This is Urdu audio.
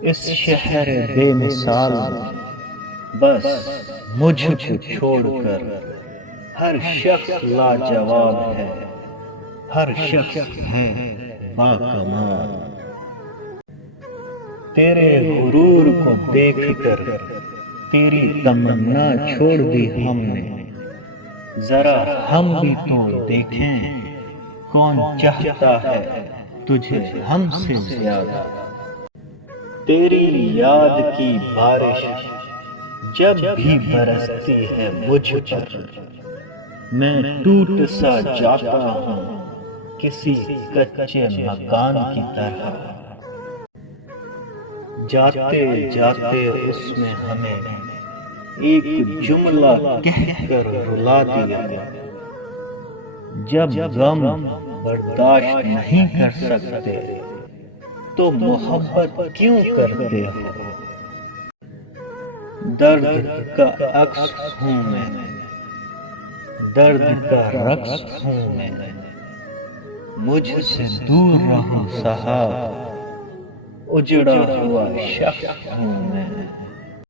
اس شہر بے مثال میں بس مجھ کو چھوڑ کر ہر شخص لاجواب ہے، ہر شخص ہے باکمال۔ تیرے غرور کو دیکھ کر تیری تمنا چھوڑ دی ہم نے، ذرا ہم بھی تو دیکھیں کون چاہتا ہے تجھے ہم سے زیادہ۔ تیری یاد کی بارش جب بھی برستی ہے مجھ پر، میں ٹوٹ سا جاتا ہوں کسی کچے مکان کی طرح۔ جاتے جاتے اس میں ہمیں ایک جملہ کہہ کر رلا دیا، جب غم برداشت نہیں کر سکتے تو محبت کیوں کرتے ہو؟ درد کا عکس ہوں میں، درد کا رقص ہوں میں، مجھ سے دور رہو صحاب، اجڑا ہوا شخص ہوں میں۔